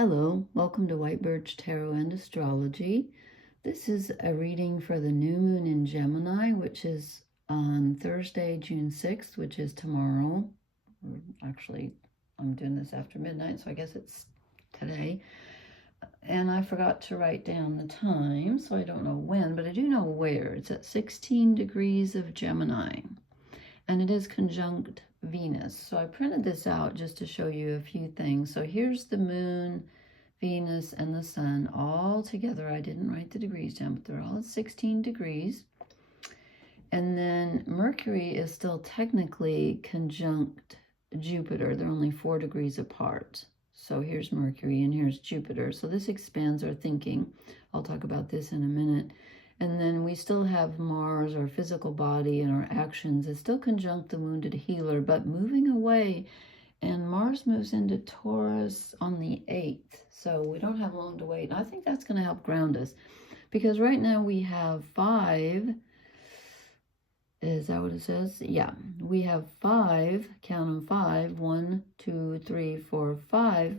Hello, welcome to White Birch Tarot and Astrology. This is a reading for the new moon in Gemini, which is on Thursday, June 6th, which is tomorrow. Actually, I'm doing this after midnight, so I guess it's today. And I forgot to write down the time, so I don't know when, but I do know where. It's at 16 degrees of Gemini, and it is conjunct Venus. So I printed this out just to show you a few things. So here's the moon, Venus, and the sun all together. I didn't write the degrees down, but they're all at 16 degrees. And then Mercury is still technically conjunct Jupiter. They're only 4 degrees apart. So here's Mercury and here's Jupiter. So this expands our thinking. I'll talk about this in a minute. And then we still have Mars, our physical body, and our actions is still conjunct the wounded healer, but moving away. And Mars moves into Taurus on the 8th. So we don't have long to wait. I think that's going to help ground us. Because right now we have 5. Is that what it says? Yeah. We have 5, count them 5, 1, 2, 3, 4, 5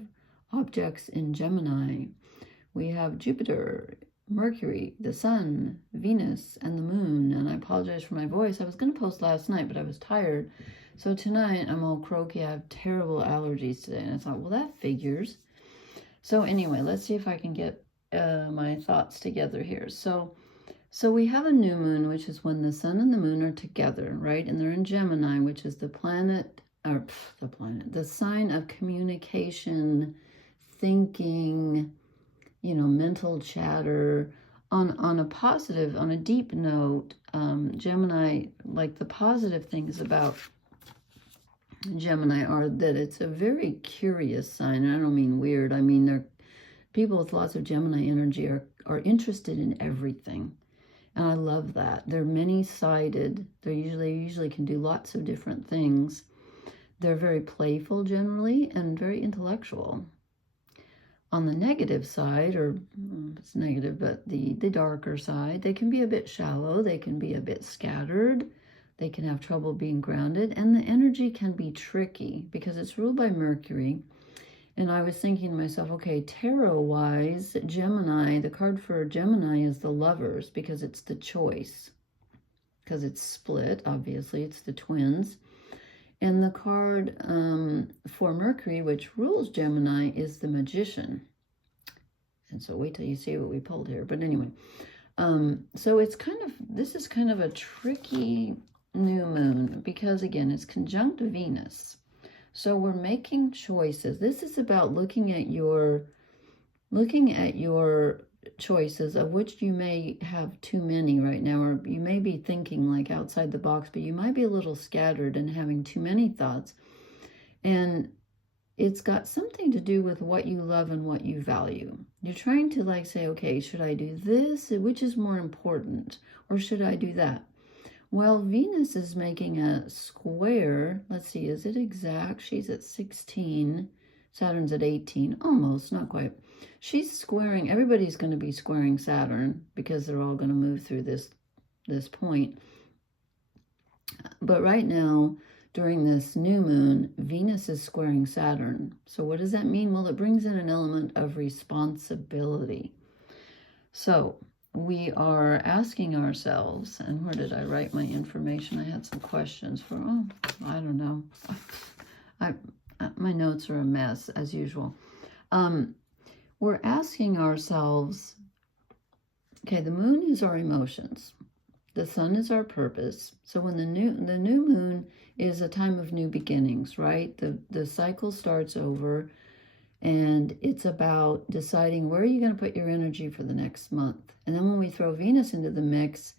objects in Gemini. We have Jupiter, Mercury, the sun, Venus, and the moon. And I apologize for my voice. I was going to post last night, but I was tired. So tonight I'm all croaky. I have terrible allergies today. And I thought, well, that figures. So anyway, let's see if I can get my thoughts together here. So we have a new moon, which is when the sun and the moon are together, right? And they're in Gemini, which is the sign of communication, thinking, mental chatter. On a positive, on a deep note, Gemini, like the positive things about Gemini are that it's a very curious sign. And I don't mean weird. I mean, people with lots of Gemini energy are interested in everything. And I love that. They're many-sided. They usually can do lots of different things. They're very playful generally and very intellectual. On the negative side, or it's negative, but the darker side, they can be a bit shallow, they can be a bit scattered, they can have trouble being grounded, and the energy can be tricky because it's ruled by Mercury. And I was thinking to myself, okay, tarot-wise, Gemini, the card for Gemini is the Lovers because it's the choice, because it's split, obviously, it's the twins. And the card for Mercury, which rules Gemini, is the Magician. And so wait till you see what we pulled here. But anyway, so this is kind of a tricky new moon because, again, it's conjunct Venus. So we're making choices. This is about looking at your choices, of which you may have too many right now, or you may be thinking like outside the box, but you might be a little scattered and having too many thoughts. And it's got something to do with what you love and what you value. You're trying to like say, okay, should I do this? Which is more important? Or should I do that? Well, Venus is making a square. Let's see, is it exact? She's at 16. Saturn's at 18. Almost, not quite. She's squaring, everybody's going to be squaring Saturn because they're all going to move through this point. But right now, during this new moon, Venus is squaring Saturn. So what does that mean? Well, it brings in an element of responsibility. So we are asking ourselves, and where did I write my information? I had some questions for, I don't know. My notes are a mess, as usual. We're asking ourselves, okay, the moon is our emotions. The sun is our purpose. So when the new moon is a time of new beginnings, right? The cycle starts over, and it's about deciding where are you going to put your energy for the next month. And then when we throw Venus into the mix,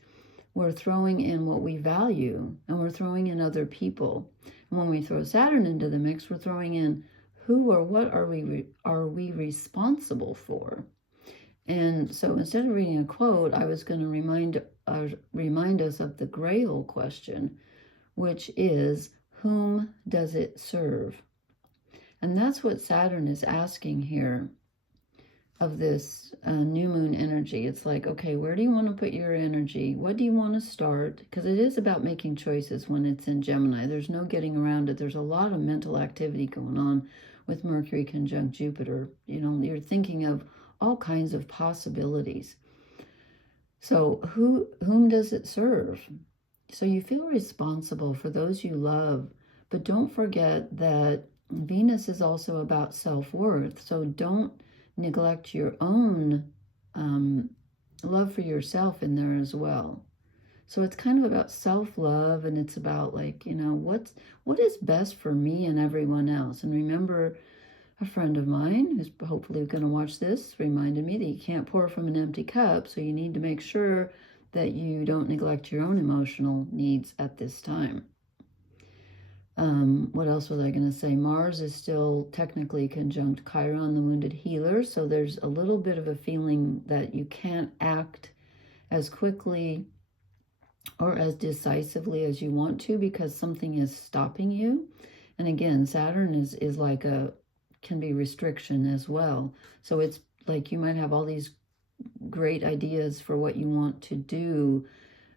we're throwing in what we value, and we're throwing in other people. And when we throw Saturn into the mix, we're throwing in who or what are we responsible for. And so instead of reading a quote, I was going to remind us of the Grail question, which is, whom does it serve? And that's what Saturn is asking here of this new moon energy. It's like, okay, where do you want to put your energy? What do you want to start? Because it is about making choices when it's in Gemini. There's no getting around it. There's a lot of mental activity going on with Mercury conjunct Jupiter. You know, you're thinking of all kinds of possibilities. So whom does it serve? So you feel responsible for those you love, but don't forget that Venus is also about self-worth. So don't neglect your own love for yourself in there as well. So it's kind of about self-love, and it's about, like, you know, what is best for me and everyone else. And remember, a friend of mine who's hopefully going to watch this reminded me that you can't pour from an empty cup, so you need to make sure that you don't neglect your own emotional needs at this time. What else was I going to say? Mars is still technically conjunct Chiron, the wounded healer, so there's a little bit of a feeling that you can't act as quickly or as decisively as you want to because something is stopping you. And again, Saturn is like can be restriction as well. So it's like you might have all these great ideas for what you want to do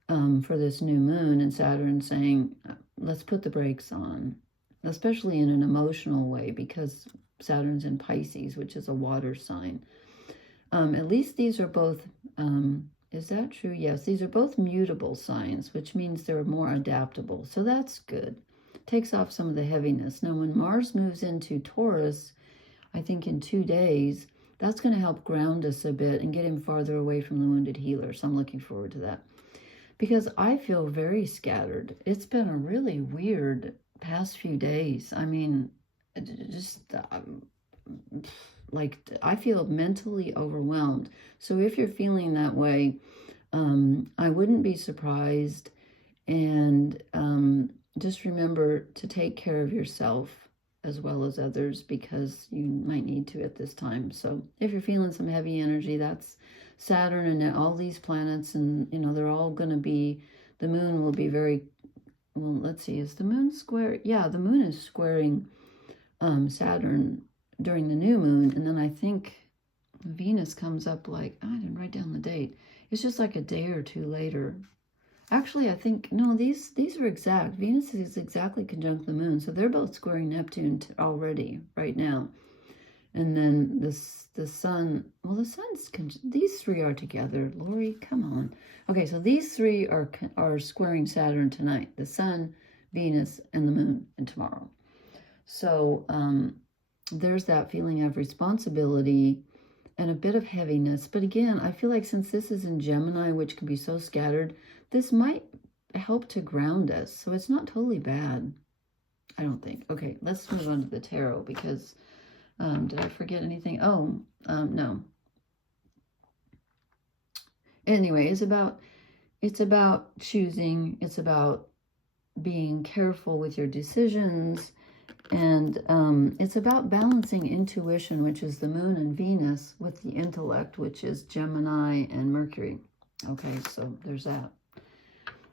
for this new moon, and Saturn saying, let's put the brakes on, especially in an emotional way, because Saturn's in Pisces, which is a water sign. At least these are both, is that true? Yes, these are both mutable signs, which means they're more adaptable. So that's good. Takes off some of the heaviness. Now, when Mars moves into Taurus, I think in 2 days, that's going to help ground us a bit and get him farther away from the wounded healer. So I'm looking forward to that. Because I feel very scattered. It's been a really weird past few days. I mean, just like I feel mentally overwhelmed. So if you're feeling that way, I wouldn't be surprised. And just remember to take care of yourself as well as others, because you might need to at this time. So if you're feeling some heavy energy, that's Saturn and all these planets, and you know, they're all going to be, the moon will be very, well, let's see, is the moon square? Yeah, the moon is squaring Saturn during the new moon, and then I think Venus comes up, like, I didn't write down the date. It's just like a day or two later. Actually, I think, no, these are exact. Venus is exactly conjunct the moon, so they're both squaring Neptune already right now. And then the sun, well, the sun's, these three are together. Lori, come on. Okay, so these three are squaring Saturn tonight. The sun, Venus, and the moon, and tomorrow. So there's that feeling of responsibility and a bit of heaviness. But again, I feel like since this is in Gemini, which can be so scattered, this might help to ground us. So it's not totally bad, I don't think. Okay, let's move on to the tarot, because did I forget anything? Oh, no. Anyway, it's about choosing. It's about being careful with your decisions. And it's about balancing intuition, which is the moon and Venus, with the intellect, which is Gemini and Mercury. Okay, so there's that.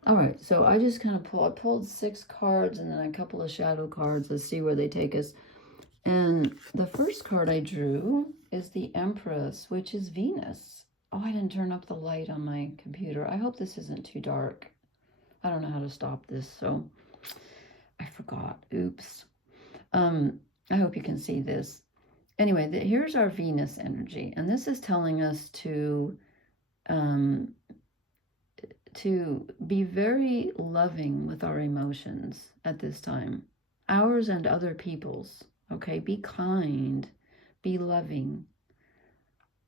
All right, so I just kind of I pulled 6 cards and then a couple of shadow cards. Let's see where they take us. And the first card I drew is the Empress, which is Venus. Oh, I didn't turn up the light on my computer. I hope this isn't too dark. I don't know how to stop this, so I forgot. Oops. I hope you can see this. Anyway, here's our Venus energy, and this is telling us to be very loving with our emotions at this time, ours and other people's. Okay, be kind, be loving.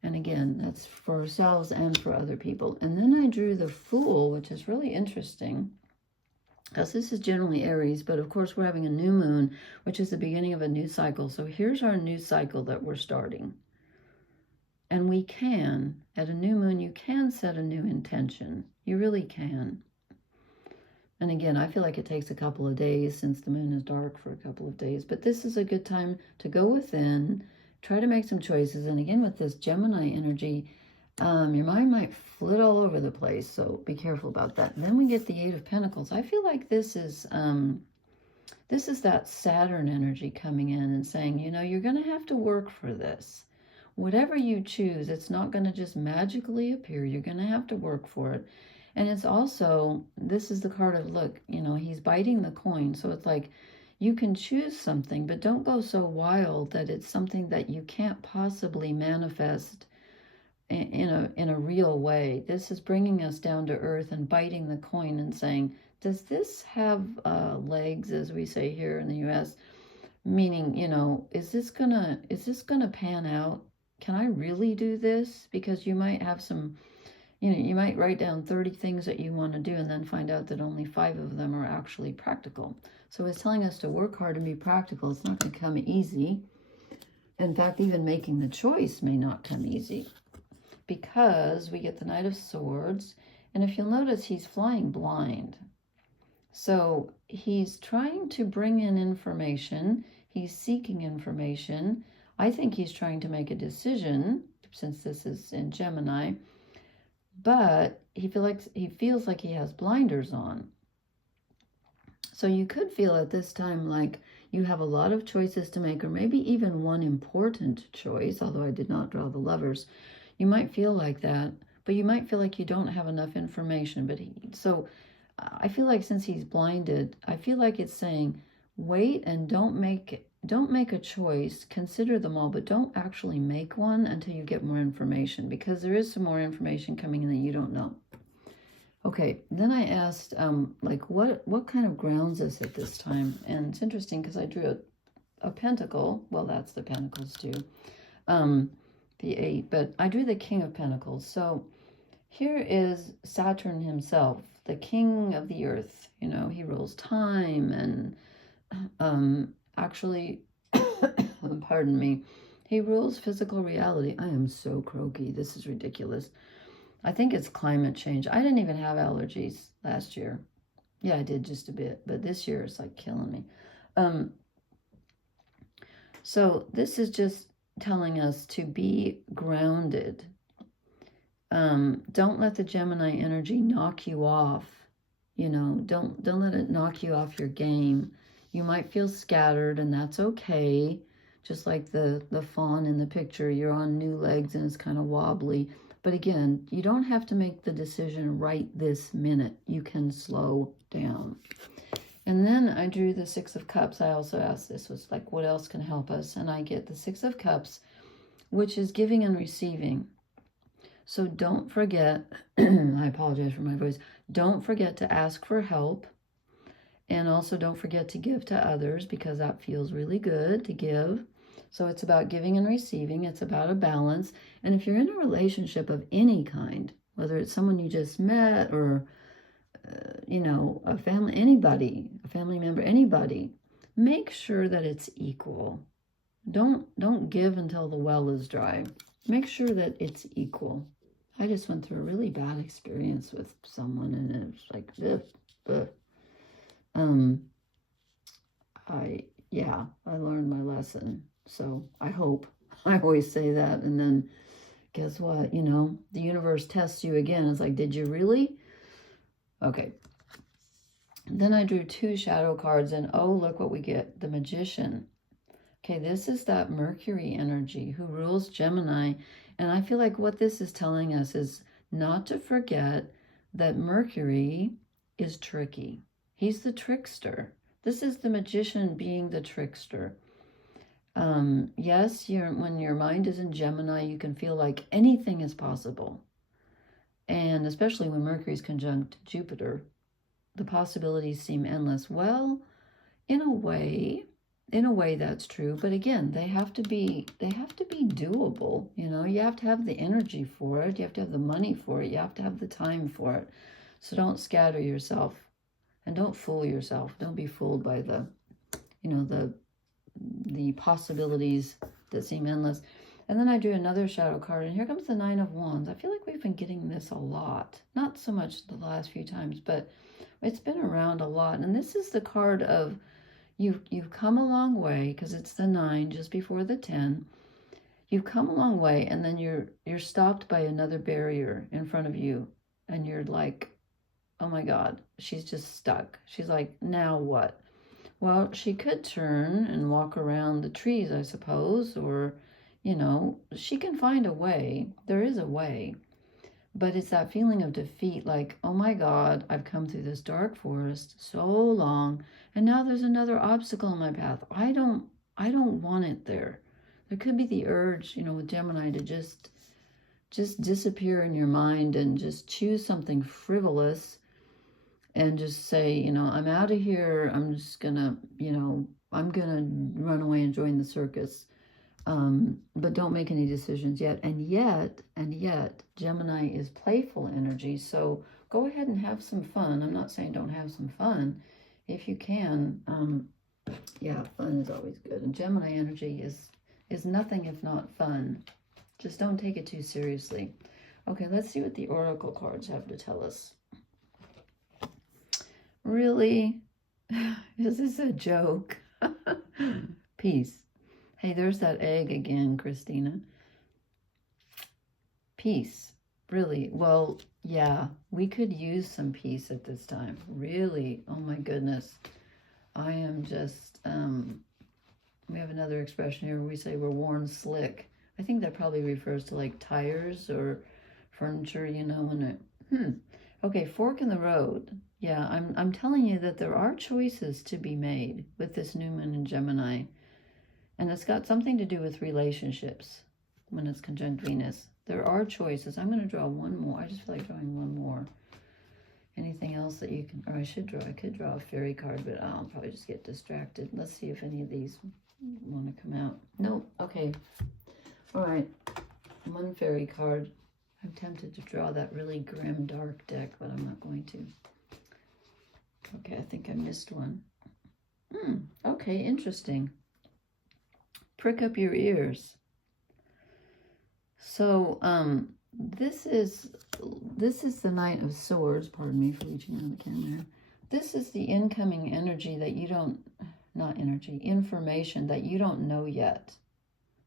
And again, that's for ourselves and for other people. And then I drew the Fool, which is really interesting, because this is generally Aries, but of course we're having a new moon, which is the beginning of a new cycle. So here's our new cycle that we're starting. And we can, at a new moon, you can set a new intention. You really can. And again, I feel like it takes a couple of days, since the moon is dark for a couple of days. But this is a good time to go within, try to make some choices. And again, with this Gemini energy, your mind might flit all over the place. So be careful about that. And then we get the 8 of Pentacles. I feel like this is that Saturn energy coming in and saying, you know, you're going to have to work for this. Whatever you choose, it's not going to just magically appear. You're going to have to work for it. And it's also, this is the card of, look, you know, he's biting the coin. So it's like, You can choose something, but don't go so wild that it's something that you can't possibly manifest in a real way. This is bringing us down to earth and biting the coin and saying, does this have legs, as we say here in the U.S.? Meaning, is this gonna pan out? Can I really do this? Because you might have some, you might write down 30 things that you want to do and then find out that only 5 of them are actually practical. So it's telling us to work hard and be practical. It's not going to come easy. In fact, even making the choice may not come easy, because we get the Knight of Swords, and if you'll notice, he's flying blind. So he's trying to bring in information. He's seeking information. I think he's trying to make a decision, since this is in Gemini, but he feels like he has blinders on. So you could feel at this time like you have a lot of choices to make, or maybe even one important choice, although I did not draw the Lovers. You might feel like that, but you might feel like you don't have enough information. So I feel like since he's blinded, I feel like it's saying, wait and don't make a choice, consider them all, but don't actually make one until you get more information, because there is some more information coming in that you don't know. Okay, then I asked, what kind of grounds is it this time? And it's interesting because I drew a pentacle. Well, that's the pentacles too, the 8, but I drew the King of Pentacles. So here is Saturn himself, the king of the earth. He rules time and actually, pardon me, he rules physical reality. I am so croaky. This is ridiculous. I think it's climate change. I didn't even have allergies last year. Yeah, I did just a bit, but this year it's like killing me. So this is just telling us to be grounded. Don't let the Gemini energy knock you off. Don't let it knock you off your game. You might feel scattered, and that's okay. Just like the fawn in the picture, you're on new legs and it's kind of wobbly. But again, you don't have to make the decision right this minute. You can slow down. And then I drew the 6 of Cups. I also asked, this was like, what else can help us? And I get the 6 of Cups, which is giving and receiving. So don't forget, I apologize for my voice, don't forget to ask for help. And also don't forget to give to others, because that feels really good to give. So it's about giving and receiving. It's about a balance. And if you're in a relationship of any kind, whether it's someone you just met or, a family member, anybody, make sure that it's equal. Don't give until the well is dry. Make sure that it's equal. I just went through a really bad experience with someone, and it was like, ugh. I learned my lesson. So I hope. I always say that, and then guess what? The universe tests you again. It's like, did you really? Okay. Then I drew 2 shadow cards, and oh, look what we get. The Magician. Okay, this is that Mercury energy who rules Gemini. And I feel like what this is telling us is not to forget that Mercury is tricky. He's the trickster. This is the Magician being the trickster. Yes, when your mind is in Gemini, you can feel like anything is possible. And especially when Mercury is conjunct Jupiter, the possibilities seem endless. Well, in a way that's true. But again, they have to be doable. You have to have the energy for it. You have to have the money for it. You have to have the time for it. So don't scatter yourself, and don't fool yourself. Don't be fooled by the possibilities that seem endless. And then I drew another shadow card, and here comes the 9 of Wands. I feel like we've been getting this a lot. Not so much the last few times, but it's been around a lot. And this is the card of you've come a long way, because it's the 9 just before the 10. You've come a long way, and then you're stopped by another barrier in front of you, and you're like, oh my God, she's just stuck. She's like, now what? Well, she could turn and walk around the trees, I suppose, or, she can find a way. There is a way. But it's that feeling of defeat, like, oh my God, I've come through this dark forest so long, and now there's another obstacle in my path. I don't want it there. There could be the urge, you know, with Gemini to just disappear in your mind and just choose something frivolous and just say, you know, I'm out of here. I'm just gonna, you know, I'm gonna run away and join the circus. But don't make any decisions yet. And yet, Gemini is playful energy. So go ahead and have some fun. I'm not saying don't have some fun. If you can, yeah, fun is always good. And Gemini energy is nothing if not fun. Just don't take it too seriously. Okay, let's see what the oracle cards have to tell us. Really? Is this a joke? Peace. Hey, there's that egg again, Christina. Peace. Really? Well, yeah, we could use some peace at this time. Really? Oh my goodness. I am just, we have another expression here where we say we're worn slick. I think that probably refers to like tires or furniture, you know, when it, Okay, fork in the road. Yeah, I'm telling you that there are choices to be made with this new moon in Gemini. And it's got something to do with relationships when it's conjunct Venus. There are choices. I'm going to draw one more. I just feel like drawing one more. Anything else that you can, or I could draw a fairy card, but I'll probably just get distracted. Let's see if any of these want to come out. Nope. Okay. All right. One fairy card. I'm tempted to draw that really grim, dark deck, but I'm not going to. Okay, I think I missed one. Okay, interesting. Prick up your ears. So, this is the Knight of Swords. Pardon me for reaching out the camera. This is the incoming energy that you don't, not energy, information that you don't know yet,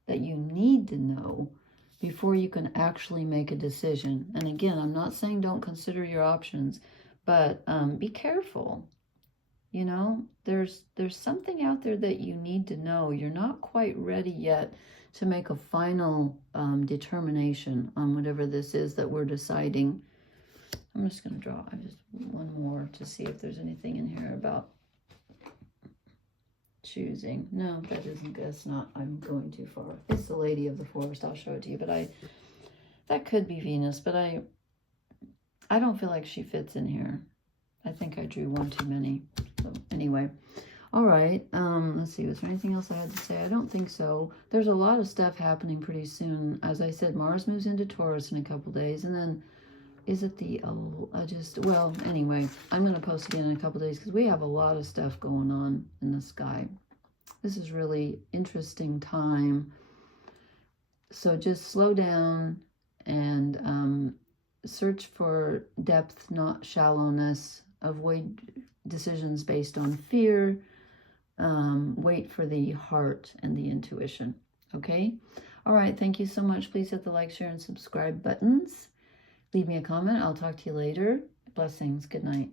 that you need to know before you can actually make a decision. And again, I'm not saying don't consider your options, but be careful. You know, there's something out there that you need to know. You're not quite ready yet to make a final determination on whatever this is that we're deciding. I'm just going to draw just one more to see if there's anything in here about choosing. No, that's not, I'm going too far. It's the Lady of the Forest. I'll show it to you, but that could be Venus, but I don't feel like she fits in here. I think I drew one too many. So anyway, all right. Let's see. Was there anything else I had to say? I don't think so. There's a lot of stuff happening pretty soon. As I said, Mars moves into Taurus in a couple days, and then is it the well, anyway, I'm going to post again in a couple days because we have a lot of stuff going on in the sky. This is really interesting time. So just slow down and search for depth, not shallowness. Avoid decisions based on fear. Wait for the heart and the intuition. Okay? All right. Thank you so much. Please hit the like, share, and subscribe buttons. Leave me a comment. I'll talk to you later. Blessings. Good night.